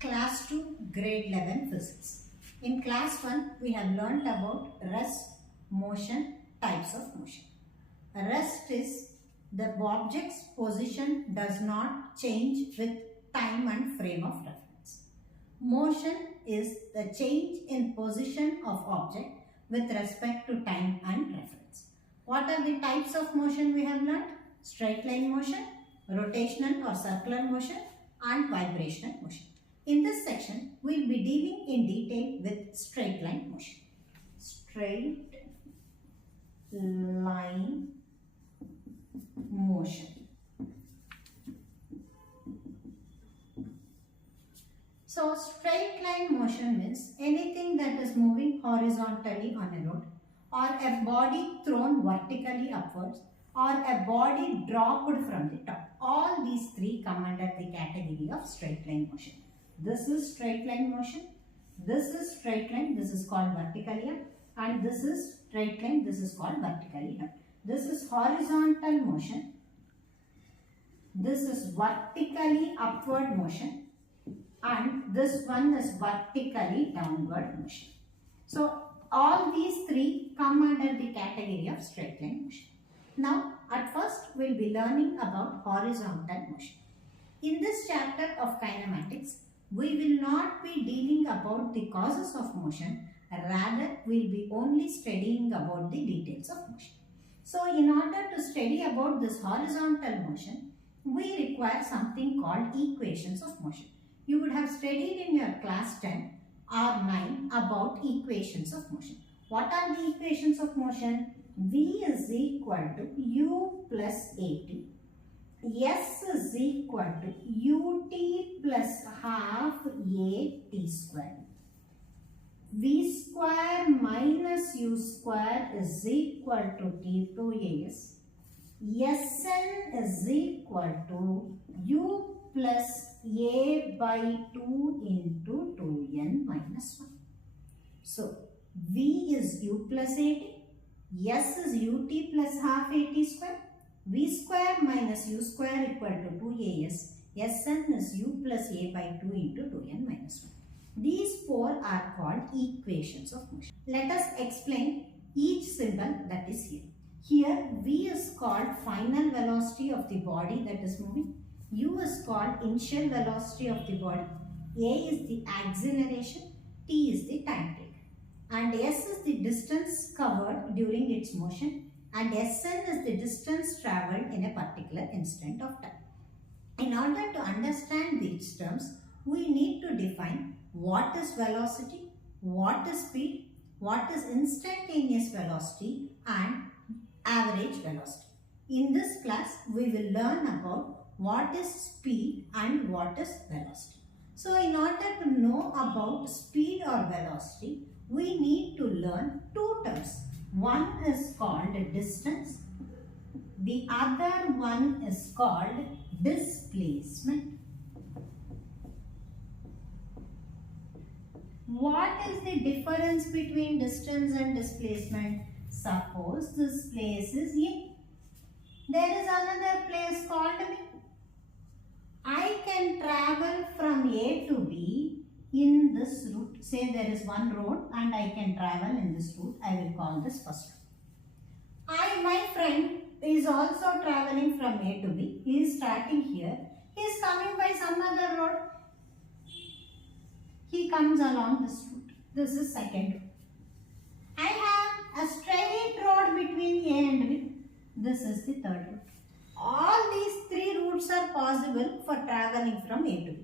Class 2, Grade 11 Physics. In Class 1, we have learnt about rest, motion, types of motion. Rest is the object's position does not change with time and frame of reference. Motion is the change in position of object with respect to time and reference. What are the types of motion we have learnt? Straight line motion, rotational or circular motion, and vibrational motion. In this section, we will be dealing in detail with straight line motion. Straight line motion. So, straight line motion means anything that is moving horizontally on a road, or a body thrown vertically upwards, or a body dropped from the top. All these three come under the category of straight line motion. This is straight line motion, this is straight line, this is called vertically up, and this is straight line, this is called vertically up. This is horizontal motion, this is vertically upward motion, and this one is vertically downward motion. So, all these three come under the category of straight line motion. Now, at first, we will be learning about horizontal motion. In this chapter of kinematics, we will not be dealing about the causes of motion, rather we will be only studying about the details of motion. So, in order to study about this horizontal motion, we require something called equations of motion. You would have studied in your class 10 or 9 about equations of motion. What are the equations of motion? V is equal to U plus AT. S is equal to UT plus half AT square. V square minus U square is equal to T2AS. Sn is equal to U plus A by 2 into 2n minus 1. So, V is U plus AT. S is UT plus half AT square. V square minus U square equal to 2AS. Sn is U plus A by 2 into 2n minus 1. These four are called equations of motion. Let us explain each symbol that is here. Here V is called final velocity of the body that is moving. U is called initial velocity of the body. A is the acceleration. T is the time taken. And S is the distance covered during its motion, and Sn is the distance travelled in a particular instant of time. In order to understand these terms, we need to define what is velocity, what is speed, what is instantaneous velocity, and average velocity. In this class, we will learn about what is speed and what is velocity. So, in order to know about speed or velocity, we need to learn two terms. One is called distance. The other one is called displacement. What is the difference between distance and displacement? Suppose this place is A. There is another place called B. I can travel from A to B in this route. Say there is one road and I can travel in this route. I will call this first route. My friend is also traveling from A to B. He is starting here. He is coming by some other road. He comes along this route. This is second route. I have a straight road between A and B. This is the third route. All these three routes are possible for traveling from A to B.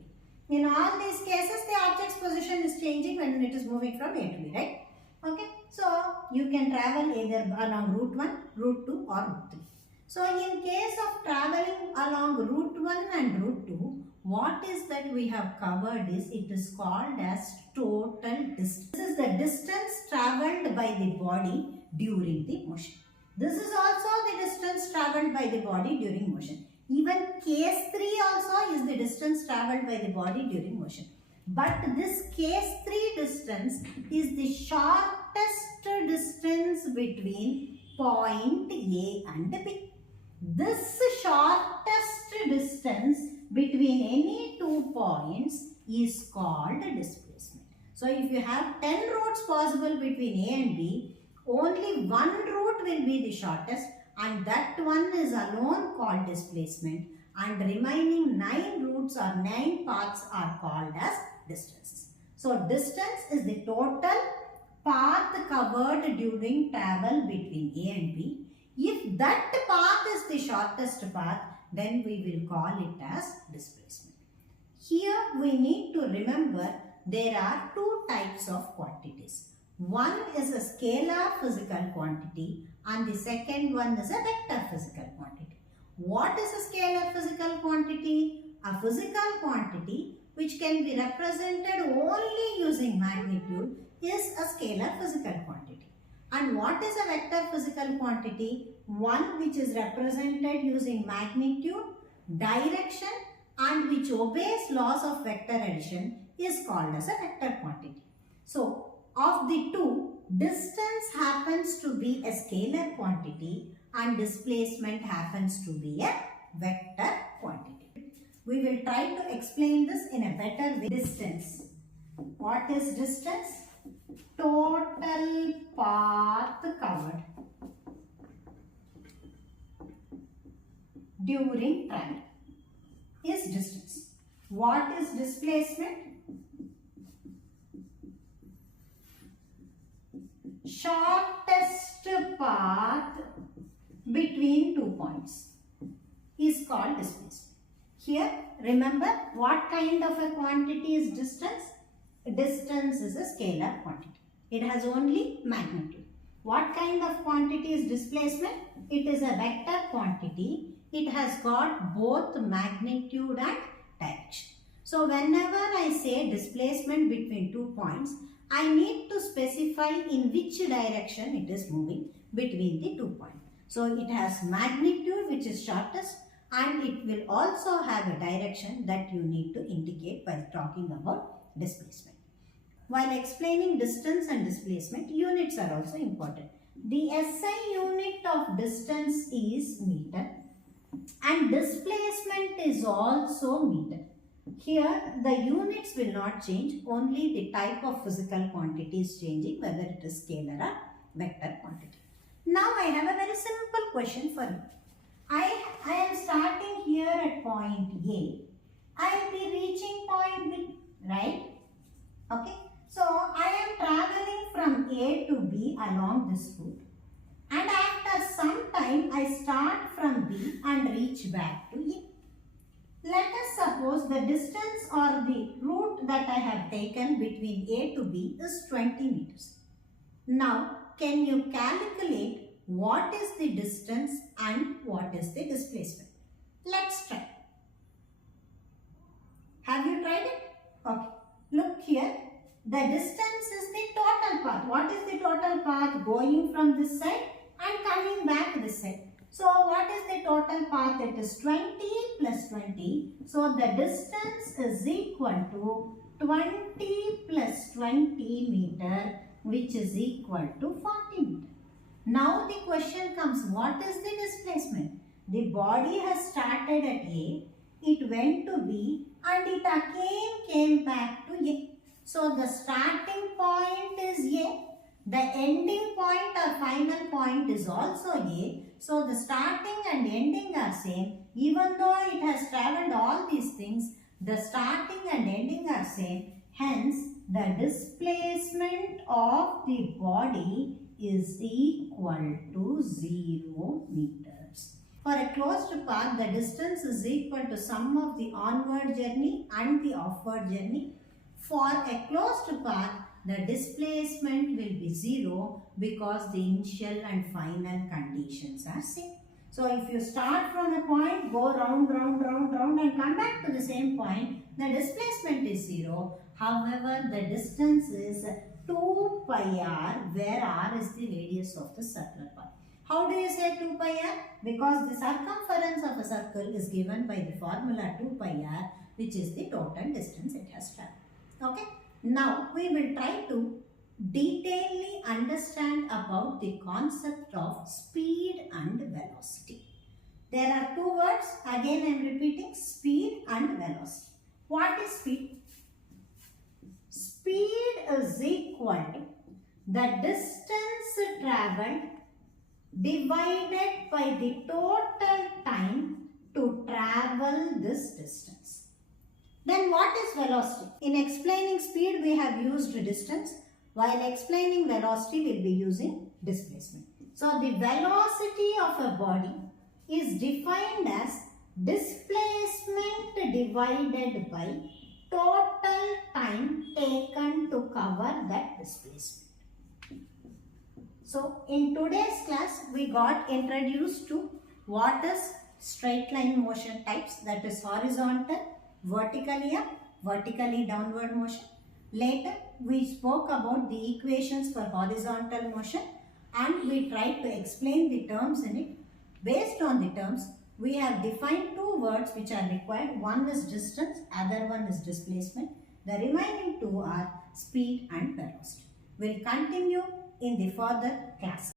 In all these cases, the object's position is changing when it is moving from A to B, right? Okay. So, you can travel either along route 1, route 2 or route 3. So, in case of traveling along route 1 and route 2, what is that we have covered is, it is called as total distance. This is the distance travelled by the body during the motion. This is also the distance travelled by the body during motion. Even case 3 also is the distance travelled by the body during motion. But this case 3 distance is the shortest distance between point A and B. This shortest distance between any 2 points is called displacement. So if you have 10 routes possible between A and B, only one route will be the shortest and that one is alone called displacement, and remaining 9 routes or 9 paths are called as distances. So distance is the total path covered during travel between A and B. If that path is the shortest path, then we will call it as displacement. Here we need to remember there are 2 types of quantities. One is a scalar physical quantity and the second one is a vector physical quantity. What is a scalar physical quantity? A physical quantity which can be represented only using magnitude is a scalar physical quantity. And what is a vector physical quantity? One which is represented using magnitude, direction and which obeys laws of vector addition is called as a vector quantity. So, of the two, distance happens to be a scalar quantity and displacement happens to be a vector quantity. We will try to explain this in a better way. Distance. What is distance? Total path covered during travel is distance. What is displacement? Shortest path between 2 points is called displacement. Here, remember what kind of a quantity is distance? Distance is a scalar quantity. It has only magnitude. What kind of quantity is displacement? It is a vector quantity. It has got both magnitude and direction. So, whenever I say displacement between 2 points, I need to specify in which direction it is moving between the 2 points. So, it has magnitude which is shortest and it will also have a direction that you need to indicate while talking about displacement. While explaining distance and displacement, units are also important. The SI unit of distance is meter and displacement is also meter. Here the units will not change, only the type of physical quantity is changing, whether it is scalar or vector quantity. Now I have a very simple question for you. I am starting here at point A. I will be reaching point B, right? Okay. So I am traveling from A to B along this route. And after some time I start from B and reach back to A. Let us suppose the distance or the route that I have taken between A to B is 20 meters. Now, can you calculate what is the distance and what is the displacement? Let's try. Have you tried it? Okay. Look here. The distance is the total path. What is the total path? Going from this side and coming back this side. So, what is the total path? It is 20 plus 20. So, the distance is equal to 20 plus 20 meter, which is equal to 40 meter. Now, the question comes, what is the displacement? The body has started at A, it went to B and it again came back to A. So, the starting point is A. The ending point or final point is also A. So, the starting and ending are same. Even though it has travelled all these things, the starting and ending are same. Hence, the displacement of the body is equal to 0 meters. For a closed path, the distance is equal to sum of the onward journey and the offward journey. For a closed path, the displacement will be 0 because the initial and final conditions are same. So, if you start from a point, go round and come back to the same point, the displacement is 0. However, the distance is 2 pi r, where r is the radius of the circular path. How do you say 2 pi r? Because the circumference of a circle is given by the formula 2 pi r, which is the total distance it has travelled. Okay. Now, we will try to detailedly understand about the concept of speed and velocity. There are two words, again I am repeating, speed and velocity. What is speed? Speed is equal to the distance travelled divided by the total time to travel this distance. Then what is velocity? In explaining speed we have used distance, while explaining velocity we will be using displacement. So the velocity of a body is defined as displacement divided by total time taken to cover that displacement. So in today's class we got introduced to what is straight line motion types, that is horizontal, vertically up, vertically downward motion. Later we spoke about the equations for horizontal motion and we tried to explain the terms in it. Based on the terms, we have defined two words which are required. One is distance, other one is displacement. The remaining two are speed and velocity. We will continue in the further class.